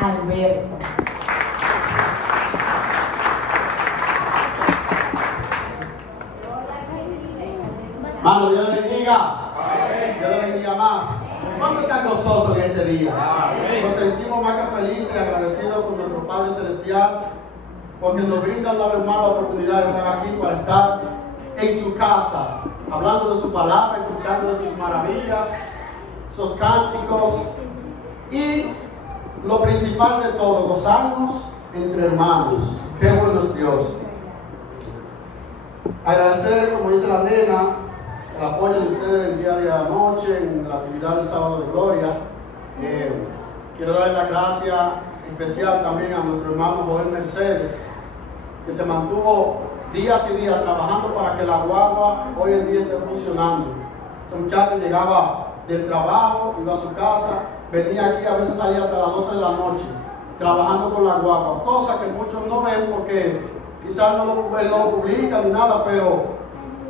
Alberto. Hermano, Dios le bendiga. Dios le bendiga más. ¿Cuánto están gozosos en este día? Nos sentimos más que felices y agradecidos con nuestro Padre Celestial porque nos brinda una vez más la oportunidad de estar aquí para estar en su casa, hablando de su palabra, escuchando de sus maravillas, sus cánticos y lo principal de todo, gozarnos entre hermanos. Qué bueno es Dios. Agradecer, como dice la nena, el apoyo de ustedes el día de anoche en la actividad del Sábado de Gloria. Quiero darle la gracia especial también a nuestro hermano Joel Mercedes, que se mantuvo días y días trabajando para que la guagua hoy en día esté funcionando. Este muchacho llegaba del trabajo, iba a su casa, venía aquí, a veces salía hasta las 12 de la noche, trabajando con la guagua, cosa que muchos no ven porque quizás él no lo publica ni nada, pero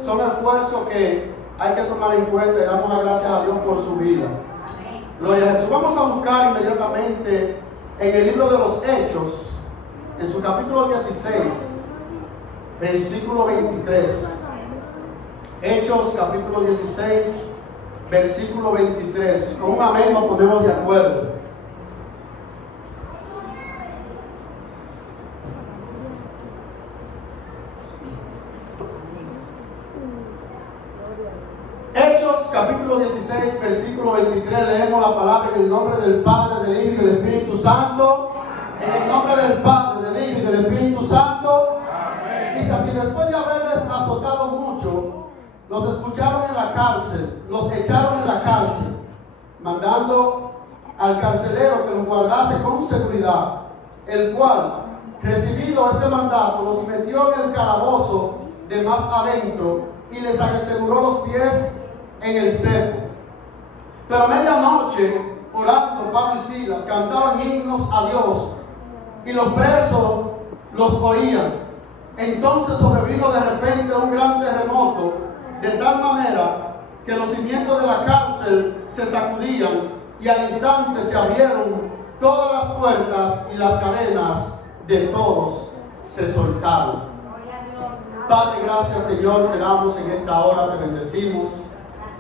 son esfuerzos que hay que tomar en cuenta y damos las gracias a Dios por su vida. Gloria a Jesús. Vamos a buscar inmediatamente en el libro de los Hechos, en su capítulo 16, versículo 23. Hechos, capítulo 16, versículo 23. Con un amén nos ponemos de acuerdo. Hechos capítulo 16, versículo 23, leemos la palabra en el nombre del Padre, del Hijo y del Espíritu Santo. En el nombre del Padre, del Hijo y del Espíritu Santo. Amén. Dice así: después de haberles azotado mucho, los escucharon en la cárcel, los echaron en la cárcel, mandando al carcelero que los guardase con seguridad, el cual, recibido este mandato, los metió en el calabozo de más adentro y les aseguró los pies en el cepo. Pero a medianoche, orando, Pablo y Silas cantaban himnos a Dios y los presos los oían. Entonces sobrevino de repente un gran terremoto, de tal manera que los cimientos de la cárcel se sacudían y al instante se abrieron todas las puertas y las cadenas de todos se soltaron. Padre, gracias Señor, te damos en esta hora, te bendecimos,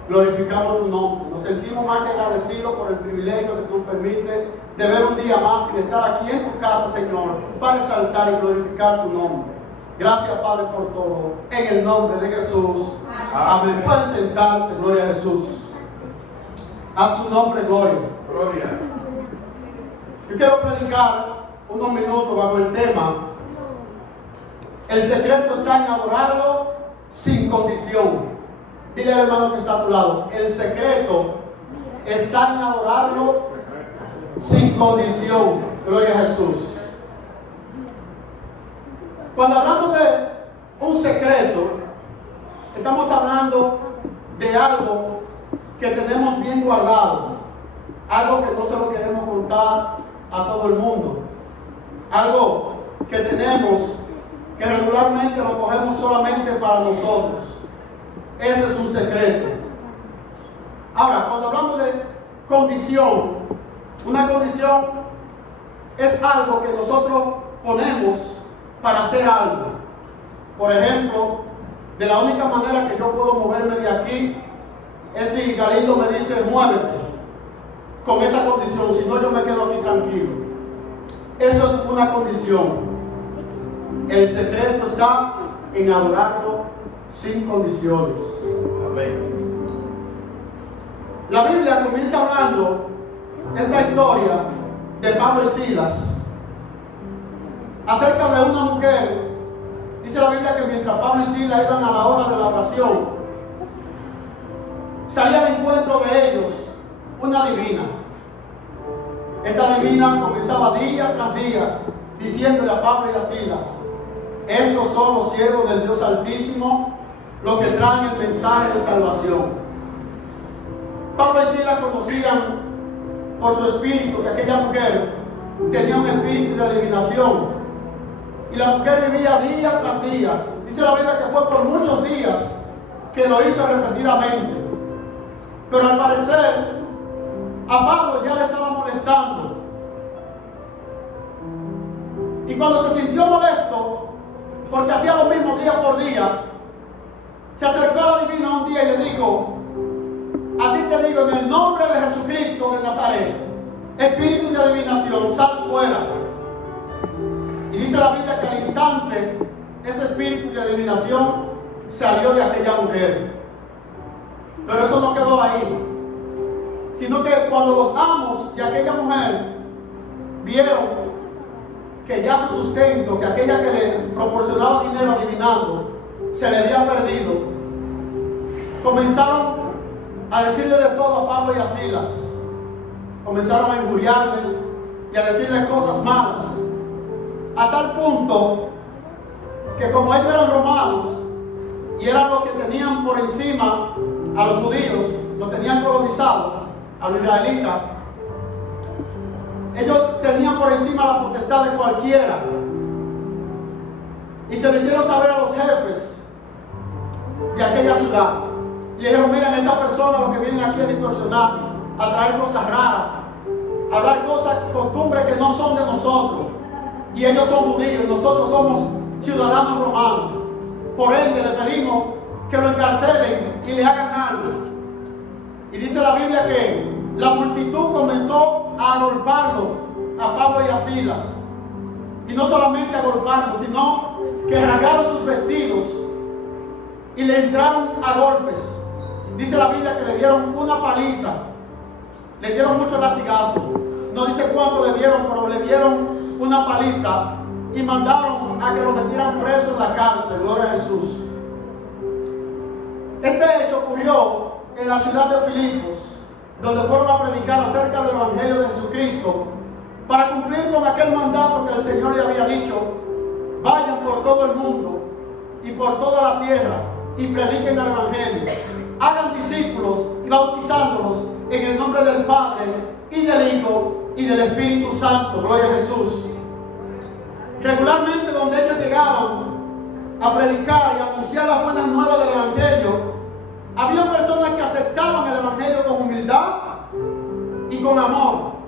glorificamos tu nombre. Nos sentimos más que agradecidos por el privilegio que tú permites de ver un día más y de estar aquí en tu casa, Señor, para exaltar y glorificar tu nombre. Gracias, Padre, por todo. En el nombre de Jesús. Amén. Pueden sentarse, gloria a Jesús. A su nombre, gloria. Gloria. Yo quiero predicar unos minutos bajo el tema: el secreto está en adorarlo sin condición. Dile al hermano que está a tu lado: el secreto está en adorarlo sin condición. Gloria a Jesús. Cuando hablamos de un secreto, estamos hablando de algo que tenemos bien guardado, algo que no se lo queremos contar a todo el mundo, algo que tenemos que regularmente lo cogemos solamente para nosotros. Ese es un secreto. Ahora, cuando hablamos de condición, una condición es algo que nosotros ponemos para hacer algo. Por ejemplo, de la única manera que yo puedo moverme de aquí es si Galindo me dice muévete, con esa condición, si no yo me quedo aquí tranquilo. Eso es una condición. El secreto está en adorarlo sin condiciones. Amén. La Biblia comienza hablando esta historia de Pablo y Silas acerca de una mujer. Dice la Biblia que mientras Pablo y Silas iban a la hora de la oración, salía al encuentro de ellos una divina. Esta divina comenzaba día tras día diciéndole a Pablo y a Silas: estos son los siervos del Dios Altísimo, los que traen el mensaje de salvación. Pablo y Silas conocían por su espíritu que aquella mujer tenía un espíritu de adivinación. Y la mujer vivía día tras día. Dice la Biblia que fue por muchos días que lo hizo repetidamente. Pero al parecer a Pablo ya le estaba molestando cuando se sintió molesto, porque hacía lo mismo día por día, se acercó a la divina un día y le dijo: a ti te digo, en el nombre de Jesucristo de Nazaret, espíritu de adivinación, sal fuera. Y dice la Biblia que al instante ese espíritu de adivinación salió de aquella mujer. Pero eso no quedó ahí, sino que cuando los amos de aquella mujer vieron que ya su sustento, que aquella que le proporcionaba dinero adivinando, se le había perdido, comenzaron a decirle de todo a Pablo y a Silas. Comenzaron a injuriarle y a decirle cosas malas, a tal punto que como ellos eran romanos y eran los que tenían por encima a los judíos, los tenían colonizados, a los israelitas, ellos tenían por encima la potestad de cualquiera. Y se lo hicieron saber a los jefes de aquella ciudad. Y le dijeron: miren, estas personas los que vienen aquí a distorsionar, a traer cosas raras, a hablar cosas, costumbres que no son de nosotros. Y ellos son judíos y nosotros somos ciudadanos romanos. Por ende le pedimos que lo encarcelen y le hagan algo. Y dice la Biblia que la multitud comenzó a agolparlo a Pablo y a Silas. Y no solamente a agolparlo, sino que rasgaron sus vestidos y le entraron a golpes. Dice la Biblia que le dieron una paliza, le dieron muchos latigazos. No dice cuánto le dieron, pero le dieron una paliza y mandaron a que lo metieran preso en la cárcel. Gloria a Jesús. Este hecho ocurrió en la ciudad de Filipos, donde fueron a predicar acerca del Evangelio de Jesucristo, para cumplir con aquel mandato que el Señor le había dicho: vayan por todo el mundo y por toda la tierra y prediquen el Evangelio, hagan discípulos y bautizándolos en el nombre del Padre y del Hijo y del Espíritu Santo. Gloria a Jesús. Regularmente donde ellos llegaban a predicar y a anunciar las buenas nuevas del Evangelio, había personas que aceptaban el Evangelio con humildad y con amor.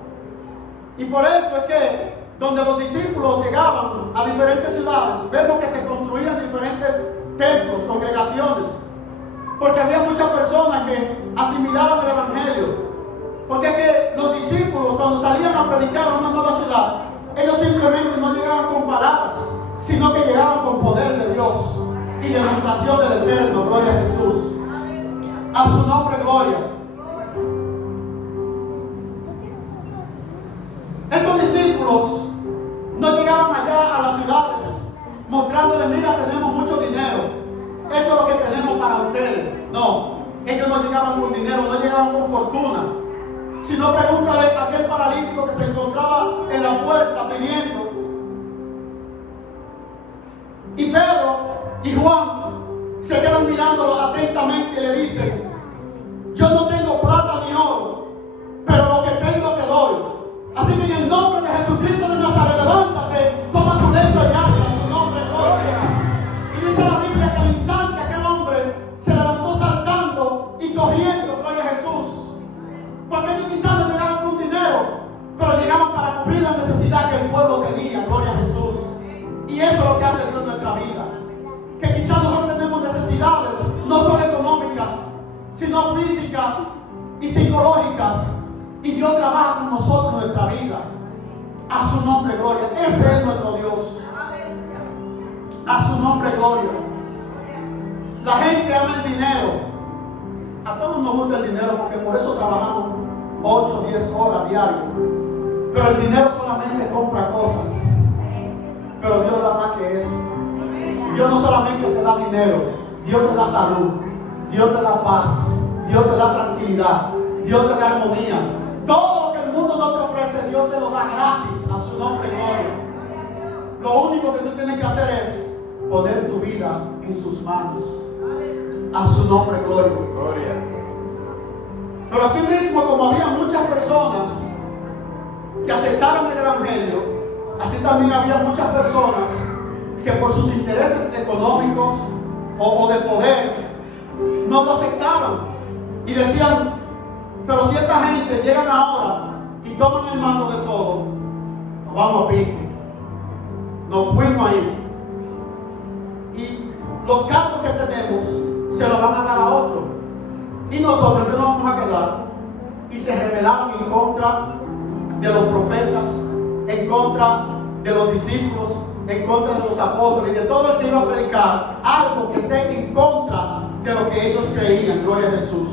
Y por eso es que donde los discípulos llegaban a diferentes ciudades, vemos que se construían diferentes templos, congregaciones, porque había muchas personas que asimilaban el Evangelio. Porque es que los discípulos, cuando salían a predicar a una nueva ciudad, ellos simplemente no llegaban con palabras, sino que llegaban con poder de Dios y demostración del Eterno. Gloria a Jesús. A su nombre, gloria. Estos discípulos no llegaban allá a las ciudades mostrándole: mira, tenemos mucho dinero, esto es lo que tenemos para ustedes. No, ellos no llegaban con dinero, no llegaban con fortuna. Si no, pregúntale a aquel paralítico que se encontraba en la puerta pidiendo. Y Pedro y Juan se quedan mirándolo atentamente y le dicen: yo no tengo plata ni oro, pero lo que tengo te doy. Así que en el nombre de Jesucristo de Nazaret, levántate, toma tu lecho y anda a su nombre, gloria. Y dice la Biblia que al instante aquel hombre se levantó saltando y corriendo, gloria a Jesús. Porque ellos quizás no llegaban con dinero, pero llegaban para cubrir la necesidad que el pueblo tenía, gloria a Jesús. Y eso es lo que hace Dios en nuestra vida. Que quizás nosotros tenemos necesidades, no solo económicas, sino físicas y psicológicas. Y Dios trabaja con nosotros en nuestra vida. A su nombre, gloria. Ese es nuestro Dios. A su nombre, gloria. La gente ama el dinero. A todos nos gusta el dinero porque por eso trabajamos 8 o 10 horas diarias. Pero el dinero solamente compra cosas. Pero Dios da más que eso. Dios no solamente te da dinero, Dios te da salud, Dios te da paz, Dios te da tranquilidad, Dios te da armonía. Todo lo que el mundo no te ofrece, Dios te lo da gratis. A su nombre, gloria. Lo único que tú tienes que hacer es poner tu vida en sus manos. A su nombre, gloria. Pero así mismo, como había muchas personas que aceptaron el Evangelio, así también había muchas personas que por sus intereses económicos o de poder no lo aceptaban y decían: pero si esta gente llegan ahora y toman el mando de todo, nos vamos a pique, nos fuimos ahí. Y los cargos que tenemos se los van a dar a otros. Y nosotros no nos vamos a quedar. Y se rebelaron en contra de los profetas, en contra de los discípulos, en contra de los apóstoles y de todo el que iba a predicar algo que esté en contra de lo que ellos creían. Gloria a Jesús.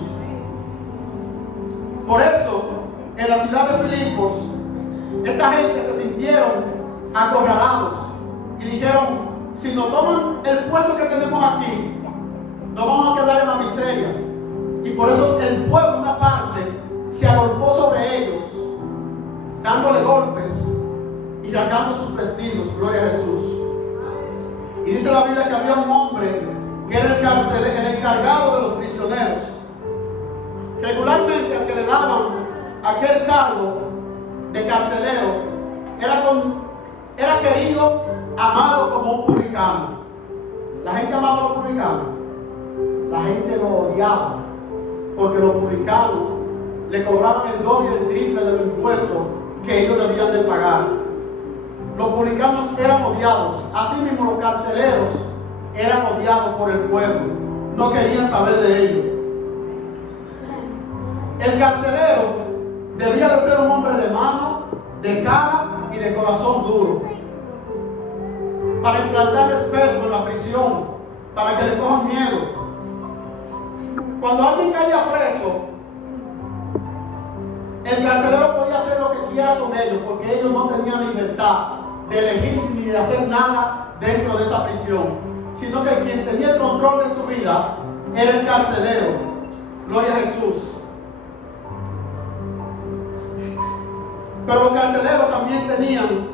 Por eso, en la ciudad de Filipos, esta gente se sintieron acorralados y dijeron: si nos toman el puesto que tenemos aquí, nos vamos a quedar en la miseria. Y por eso el pueblo, una parte, se agolpó sobre ellos, dándole golpes y rasgando sus vestidos. Gloria a Jesús. Y dice la Biblia que había un hombre que era el encargado de los prisioneros. Regularmente al que le daban aquel cargo de carcelero era querido, amado como un publicano. La gente amaba a los publicanos. La gente lo odiaba porque los publicanos le cobraban el doble y el triple de los impuestos que ellos debían de pagar. Los publicanos eran odiados. Asimismo, los carceleros eran odiados por el pueblo. No querían saber de ellos. El carcelero debía de ser un hombre de mano, de cara y de corazón duro, para implantar respeto en la prisión, para que le cojan miedo. Cuando alguien caía preso, el carcelero podía hacer lo que quiera con ellos, porque ellos no tenían libertad de elegir ni de hacer nada dentro de esa prisión, sino que quien tenía el control de su vida era el carcelero. Gloria a Jesús. Pero los carceleros también tenían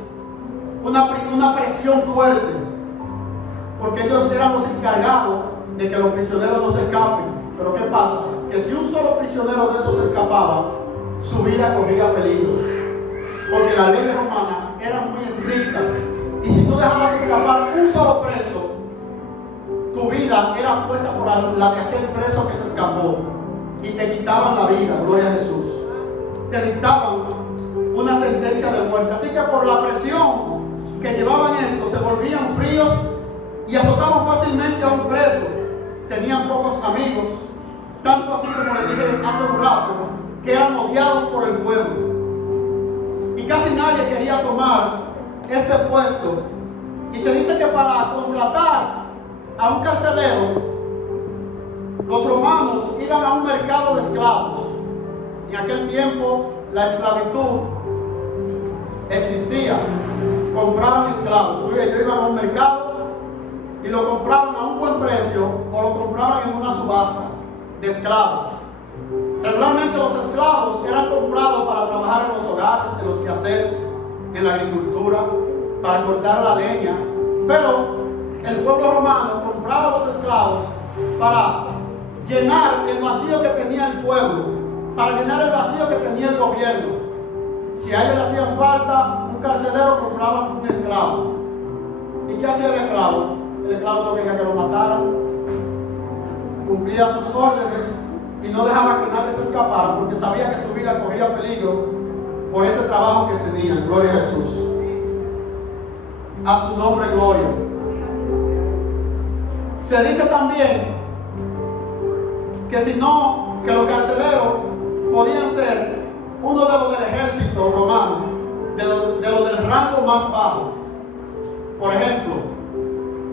una presión fuerte, porque ellos eran los encargados de que los prisioneros no se escapen. Pero ¿qué pasa? Que si un solo prisionero de esos se escapaba, su vida corría peligro, porque las leyes romanas eran muy estrictas, y si tú dejabas escapar un solo preso, tu vida era puesta por la de aquel preso que se escapó, y te quitaban la vida. Gloria a Jesús. Te dictaban una sentencia de muerte. Así que por la presión que llevaban esto, se volvían fríos y azotaban fácilmente a un preso. Tenían pocos amigos, tanto así como les dije hace un rato, que eran odiados por el pueblo. Y casi nadie quería tomar este puesto. Y se dice que para contratar a un carcelero, los romanos iban a un mercado de esclavos. En aquel tiempo la esclavitud existía. Compraban esclavos. Ellos iban a un mercado y lo compraban a un buen precio, o lo compraban en una subasta de esclavos. Regularmente los esclavos eran comprados para trabajar en los hogares, en los quehaceres, en la agricultura, para cortar la leña. Pero el pueblo romano compraba los esclavos para llenar el vacío que tenía el pueblo, para llenar el vacío que tenía el gobierno. Si a ellos le hacían falta un carcelero, compraban un esclavo. ¿Y qué hacía el esclavo? El esclavo no quería que lo mataran, cumplía sus órdenes y no dejaba que nadie se escapara, porque sabía que su vida corría peligro por ese trabajo que tenían. Gloria a Jesús. A su nombre, gloria. Se dice también que que los carceleros podían ser uno de los del ejército romano, de los del rango más bajo. Por ejemplo,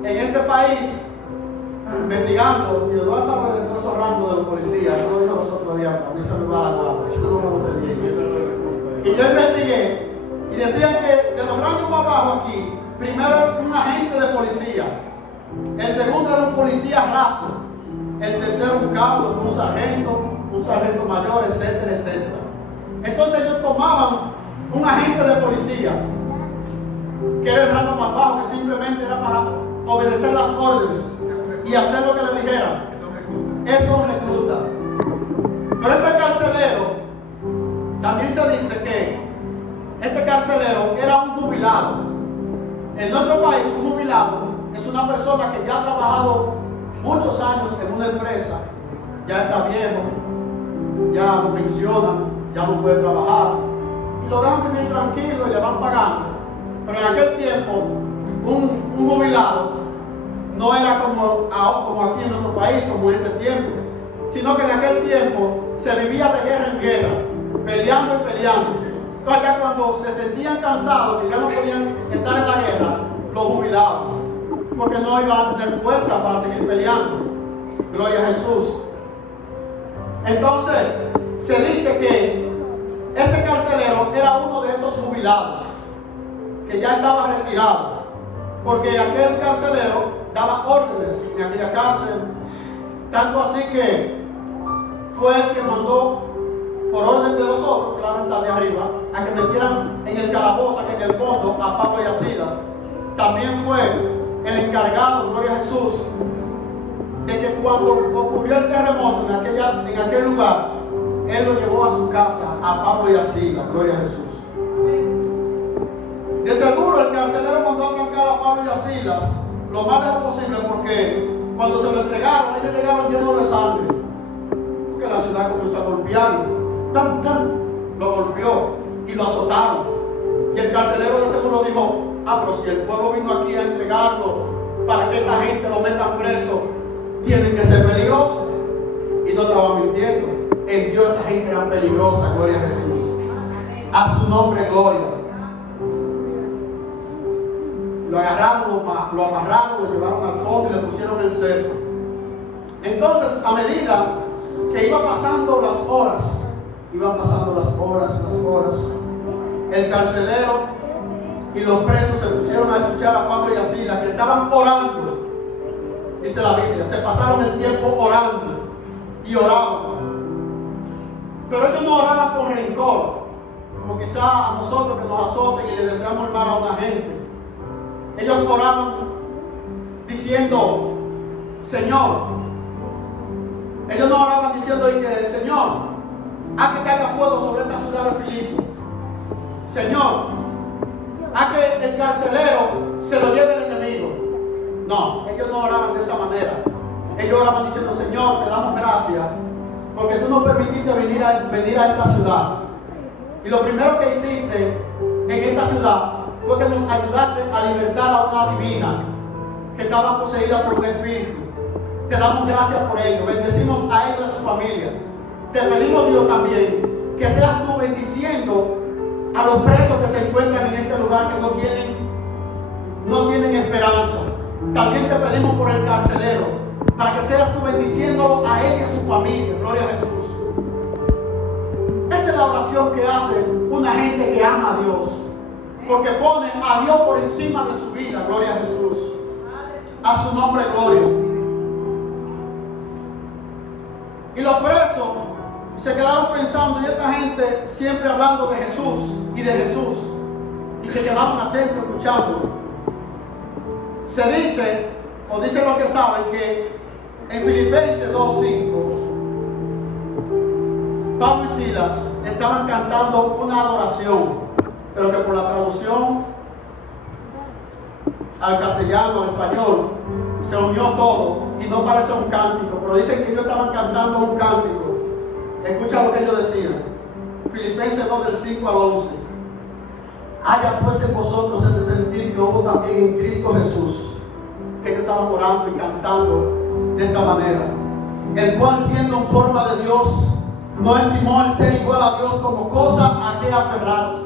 en este país, investigando, y yo sabe de todos esos rangos de los policías, eso lo dijo los otros días, a mí se me va la guapa, eso no lo sé bien. Y yo investigué, y decían que de los rangos más bajos aquí, primero es un agente de policía, el segundo era un policía raso, el tercero un cabo, un sargento mayor, etcétera, etcétera. Entonces ellos tomaban un agente de policía, que era el rango más bajo, que simplemente era para obedecer las órdenes y hacer lo que le dijeran. Eso recluta. Pero este carcelero, también se dice que este carcelero era un jubilado. En nuestro país, un jubilado es una persona que ya ha trabajado muchos años en una empresa, ya está viejo, ya lo pensionan, ya no puede trabajar, y lo dejan vivir tranquilo y le van pagando. Pero en aquel tiempo un jubilado no era como aquí en nuestro país, como en este tiempo, sino que en aquel tiempo se vivía de guerra en guerra, peleando y peleando. Entonces ya cuando se sentían cansados, que ya no podían estar en la guerra, los jubilaban, porque no iban a tener fuerza para seguir peleando. Gloria a Jesús. Entonces se dice que este carcelero era uno de esos jubilados que ya estaba retirado, porque aquel carcelero daba órdenes en aquella cárcel, tanto así que fue el que mandó, por orden de los otros, claro está de arriba, a que metieran en el calabozo, aquí en el fondo, a Pablo y a Silas. También fue el encargado, gloria a Jesús, de que cuando ocurrió el terremoto en aquel lugar, él lo llevó a su casa, a Pablo y a Silas, gloria a Jesús. De seguro el carcelero mandó a trancar a Pablo y a Silas lo más lejos posible, porque cuando se lo entregaron, ellos llegaron llenos de sangre, porque la ciudad comenzó a golpearlo. ¡Tan, tan! Lo golpeó y lo azotaron. Y el carcelero de seguro dijo: pero si el pueblo vino aquí a entregarlo para que esta gente lo metan preso, tienen que ser peligrosos. Y no estaba mintiendo. En Dios esa gente era peligrosa, gloria a Jesús. A su nombre, gloria. Lo agarraron, lo amarraron, lo llevaron al fondo y le pusieron el cerco. Entonces, a medida que iban pasando las horas, el carcelero y los presos se pusieron a escuchar a Pablo y a Silas, que estaban orando, dice la Biblia, se pasaron el tiempo orando y oraban. Pero ellos no oraban con rencor, como quizá a nosotros que nos azoten y le deseamos el mal a una gente. Ellos oraban diciendo: Señor. Ellos no oraban diciendo que: Señor, haz que caiga fuego sobre esta ciudad de Filipo. Señor, haz que el carcelero se lo lleve el enemigo. No, ellos no oraban de esa manera. Ellos oraban diciendo: Señor, te damos gracias porque tú nos permitiste venir a esta ciudad. Y lo primero que hiciste en esta ciudad fue que nos ayudaste a libertar a una divina que estaba poseída por un espíritu. Te damos gracias por ello. Bendecimos a ellos y a su familia. Te pedimos, Dios, también que seas tú bendiciendo a los presos que se encuentran en este lugar, que no tienen esperanza. También te pedimos por el carcelero, para que seas tú bendiciéndolo a él y a su familia. Gloria a Jesús. Esa es la oración que hace una gente que ama a Dios, porque pone a Dios por encima de su vida. Gloria a Jesús. A su nombre, gloria. Y los presos se quedaron pensando, y esta gente siempre hablando de Jesús y de Jesús, y se quedaron atentos escuchando. Se dice, o dicen los que saben, que en Filipenses 2:5 Pablo y Silas estaban cantando una adoración, pero que por la traducción al castellano, al español, se unió todo y no parece un cántico, pero dicen que ellos estaban cantando un cántico. Escucha lo que ellos decían. Filipenses 2 del 5 al 11. Haya pues en vosotros ese sentir que hubo también en Cristo Jesús, que ellos estaban orando y cantando de esta manera, el cual, siendo en forma de Dios, no estimó el ser igual a Dios como cosa a que aferrarse,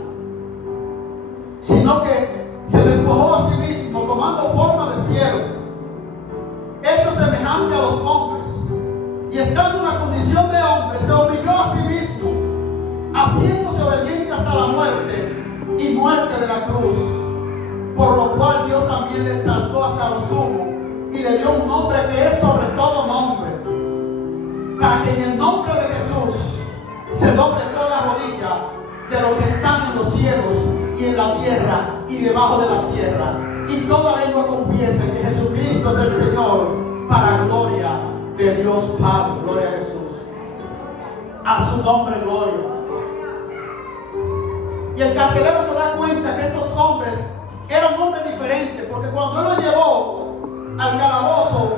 sino que se despojó a sí mismo, tomando forma de siervo, hecho semejante a los hombres, y estando en la condición de hombre, se humilló a sí mismo, haciéndose obediente hasta la muerte y muerte de la cruz, por lo cual Dios también le exaltó hasta lo sumo y le dio un nombre que es sobre todo nombre, para que en el nombre de Jesús se doble toda rodilla de los que están en los cielos y en la tierra y debajo de la tierra, y toda lengua confiese que Jesucristo es el Señor, para gloria de Dios Padre. Gloria a Jesús. A su nombre, gloria. Y el carcelero se da cuenta que estos hombres eran hombres diferentes, porque cuando él los llevó al calabozo,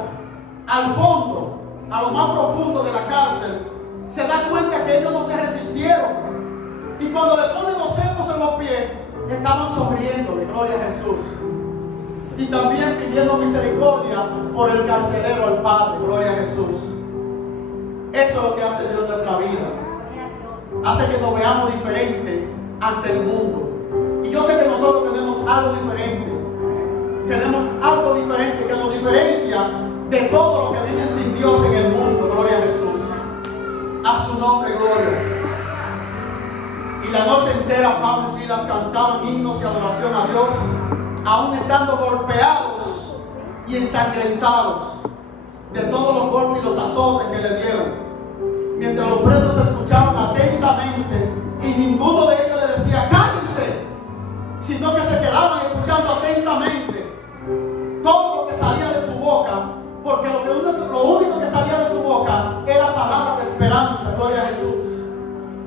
al fondo, a lo más profundo de la cárcel, se da cuenta que ellos no se resistieron. Y cuando le ponen los cepos en los pies, estaban sonriéndole. Gloria a Jesús. y también pidiendo misericordia por el carcelero al Padre. Gloria a Jesús. Eso es lo que hace Dios en nuestra vida. Hace que nos veamos diferente ante el mundo. Y yo sé que nosotros tenemos algo diferente. Tenemos algo diferente que nos diferencia de todo lo que vive sin Dios en el mundo. Gloria a Jesús. A su nombre, gloria. Y la noche entera Pablo y Silas cantaban himnos y adoración a Dios, aún estando golpeados y ensangrentados de todos los golpes y los azotes que le dieron. Mientras los presos escuchaban atentamente y ninguno de ellos le decía cállense, sino que se quedaban escuchando atentamente todo lo que salía de su boca, porque lo único que salía de su boca era palabra de esperanza. Gloria a Jesús.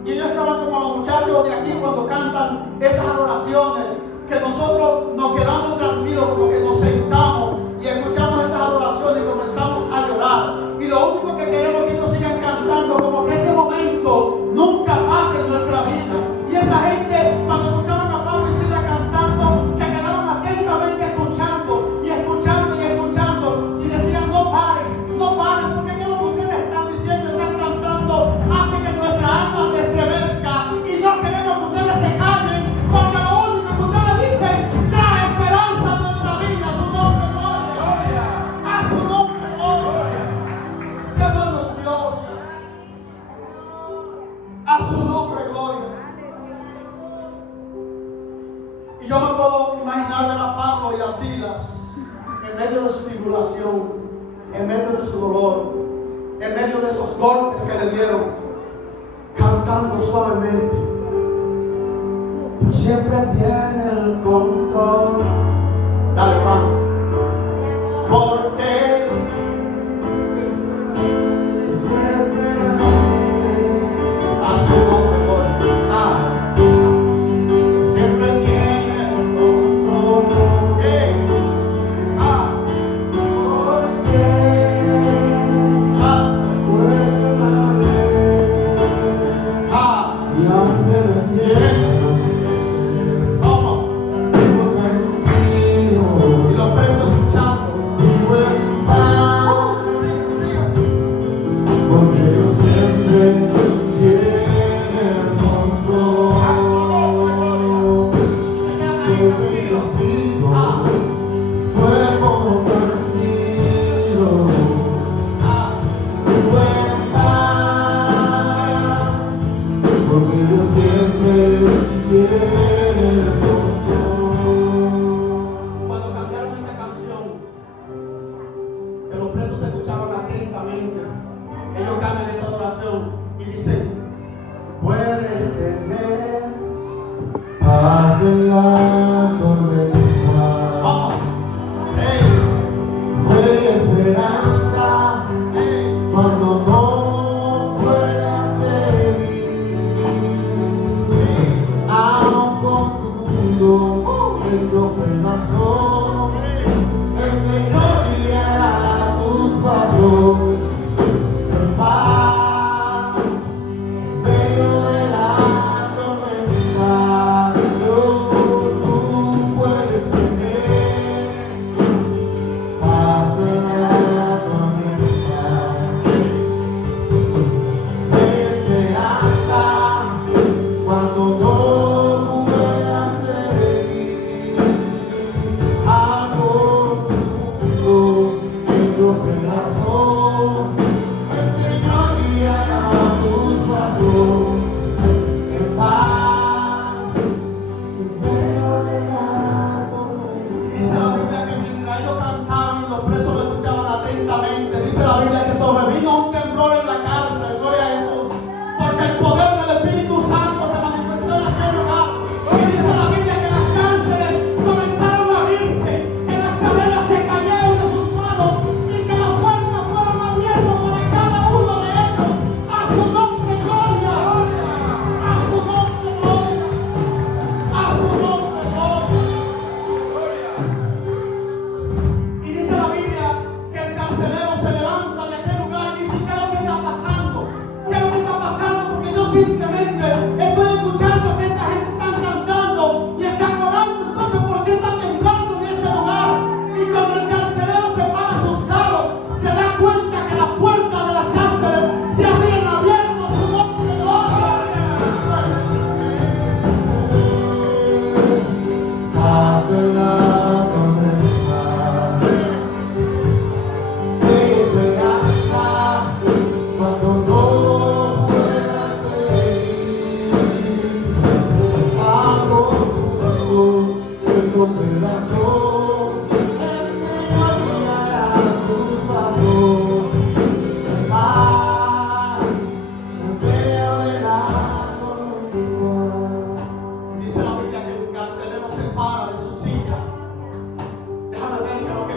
Y ellos estaban como los muchachos de aquí cuando cantan esas adoraciones, que nosotros nos quedamos tranquilos, como que nos sentamos y escuchamos esas adoraciones y comenzamos a llorar. Y lo único que queremos es que ellos sigan cantando, como que ese momento nunca pase en nuestra vida. Y esa gente, cuando escuchaban a Pablo y Silas cantando, se quedaban atentamente escuchando y escuchando y escuchando. Y decían, no paren, porque ¿qué es lo que ustedes están diciendo? Están cantando, hace que nuestra alma se estremezca. Y no queremos que ustedes se callen, porque lo único que ustedes dicen trae esperanza a nuestra vida. A su nombre, gloria. A su nombre, gloria. ¡Qué bueno es Dios! A su nombre, gloria. Y yo me puedo imaginar ver a Pablo y a Silas en medio de su tribulación, en medio de su dolor, en medio de esos golpes que le dieron, cantando suavemente. Dios siempre tiene el control. Dale, Juan. Porque se espera a su nombre, gloria. Siempre tiene el control. Porque santo cuestionable. Y aunque lo entiendo, ¿cómo? Vivo tranquilo. Y los presos escuchando. Vivo en paz. Porque Dios siempre tiene el control. Porque yo sigo, duermo tranquilo. Vivo en paz. Porque Dios siempre tiene el control. Cuando cantaron esa canción, que los presos escuchaban atentamente, ellos cantan esa adoración y dicen, puedes tener paz en la tormenta. Oh. Fe y esperanza cuando no puedas seguir. Aún con tu mundo hecho pedazos, el Señor guiará tus pasos. En paz, en medio de la tormenta, tú puedes tener paz en la tormenta. Esperanza cuando no puedas seguir.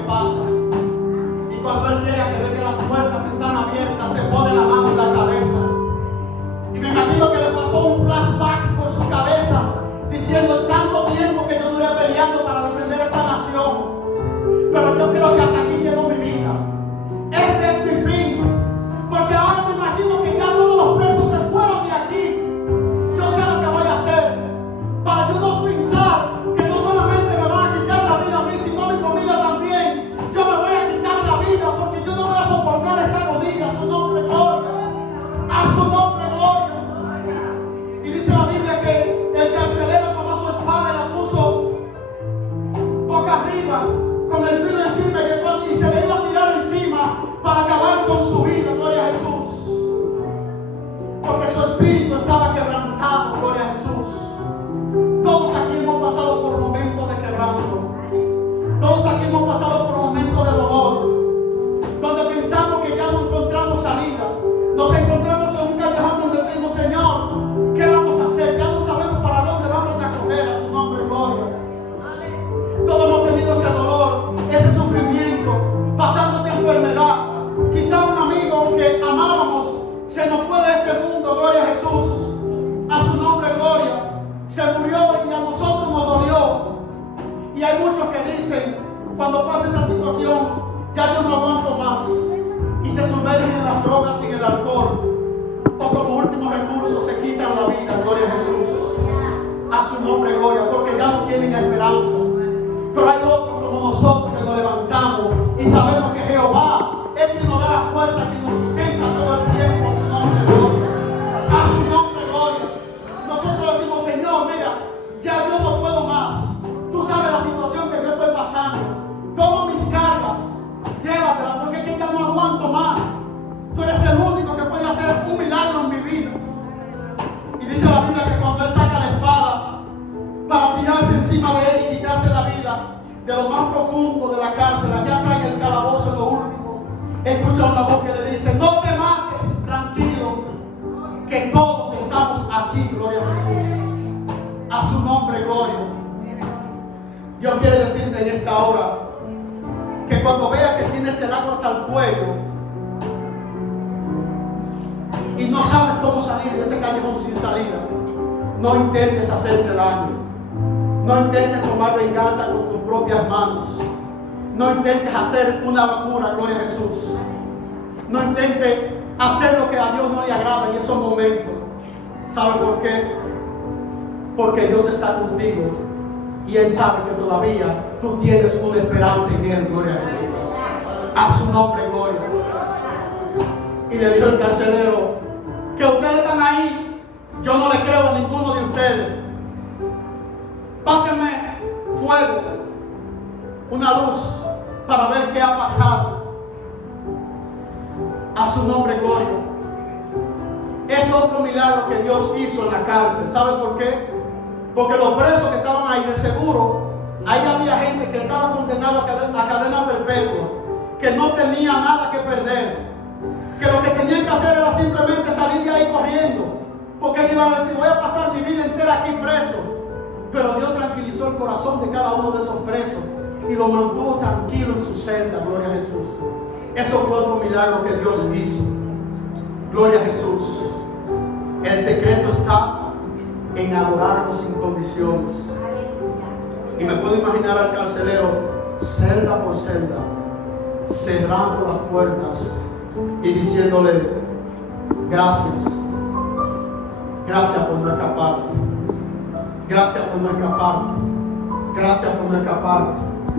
pasa. Y cuando él llega, que ve que las puertas están abiertas, se pone la mano en la cabeza. Y me imagino que le pasó un flashback por su cabeza, diciendo: tanto tiempo que yo duré peleando para defender esta nación. Pero yo creo que hasta aquí llegó mi vida. Este es mi fin. Porque ahora me imagino que ya todos los presos se fueron de aquí. Yo sé lo que voy a hacer. Para yo no pensar que no solamente me van a quitar la vida a mí, sino a mi familia también. Yo me voy a quitar la vida porque yo no voy a soportar esta agonía. A su nombre, gloria. A su nombre, gloria. Y dice la Biblia que el carcelero tomó su espada y la puso boca arriba, con el filo encima, y se le iba a tirar encima para acabar con su vida, gloria a Jesús. Porque su espíritu estaba quebrantado, gloria a Jesús. Todos aquí hemos pasado por momentos de quebranto. Todos aquí hemos pasado por momentos de dolor, donde pensamos que ya no encontramos salida. Nos encontramos en un callejón donde decimos: Señor, ¿qué vamos a hacer? Ya no sabemos para dónde vamos a coger. A su nombre, gloria. Todos hemos tenido ese dolor, ese sufrimiento, pasando esa enfermedad. Quizá un amigo que amábamos se nos fue de este mundo, gloria a Jesús. A su nombre, gloria. Se murió y a nosotros nos dolió. Y hay muchos que dicen, cuando pasa esa situación: ya yo no aguanto más. Y se sumergen en las drogas y en el alcohol. O como último recurso se quitan la vida, gloria a Jesús. A su nombre, gloria, porque ya no tienen esperanza. Pero hay otros como nosotros que nos levantamos y sabemos que Jehová es quien nos da la fuerza, quien nos sustenta todo el tiempo. A su nombre, gloria. A su nombre, gloria. Nosotros decimos: Señor, mira, ya yo no puedo más. Tú sabes la situación que yo estoy pasando. Toma mis cargas, llévatelas, porque es que ya no aguanto más. Tú eres el único que puede hacer un milagro en mi vida. Y dice la Biblia que cuando él saca la espada para tirarse encima de él y quitarse la vida, de lo más profundo de la cárcel, allá atrás en el calabozo, en lo último, escucha una voz que le dice: no te mates, tranquilo, que todos estamos aquí, gloria a Jesús. A su nombre, gloria. Dios quiere decirte en esta hora que cuando veas que tienes el agua hasta el cuello y no sabes cómo salir de ese callejón sin salida, no intentes hacerte daño. No intentes tomar venganza con tus propias manos. No intentes hacer una locura, gloria a Jesús. No intentes hacer lo que a Dios no le agrada en esos momentos. ¿Sabes por qué? Porque Dios está contigo y Él sabe que todavía tú tienes una esperanza en Él, gloria a Jesús. A su nombre, gloria. Y le dijo el carcelero: que ustedes están ahí, yo no le creo a ninguno de ustedes. Pásenme fuego, una luz, para ver qué ha pasado. A su nombre, gloria. Es otro milagro que Dios hizo en la cárcel. ¿Sabe por qué? Porque los presos que estaban ahí, de seguro, ahí había gente que estaba condenada a cadena perpetua, que no tenía nada que perder, que lo que tenían que hacer era simplemente salir de ahí corriendo, porque él iba a decir: voy a pasar mi vida entera aquí preso. Pero Dios tranquilizó el corazón de cada uno de esos presos y lo mantuvo tranquilo en su celda, gloria a Jesús. Eso fue otro milagro que Dios hizo. Gloria a Jesús. El secreto está en adorarlo sin condiciones. Y me puedo imaginar al carcelero, celda por celda, cerrando las puertas y diciéndole: gracias. Gracias por no escapar. Gracias por no escapar. Gracias por no escapar.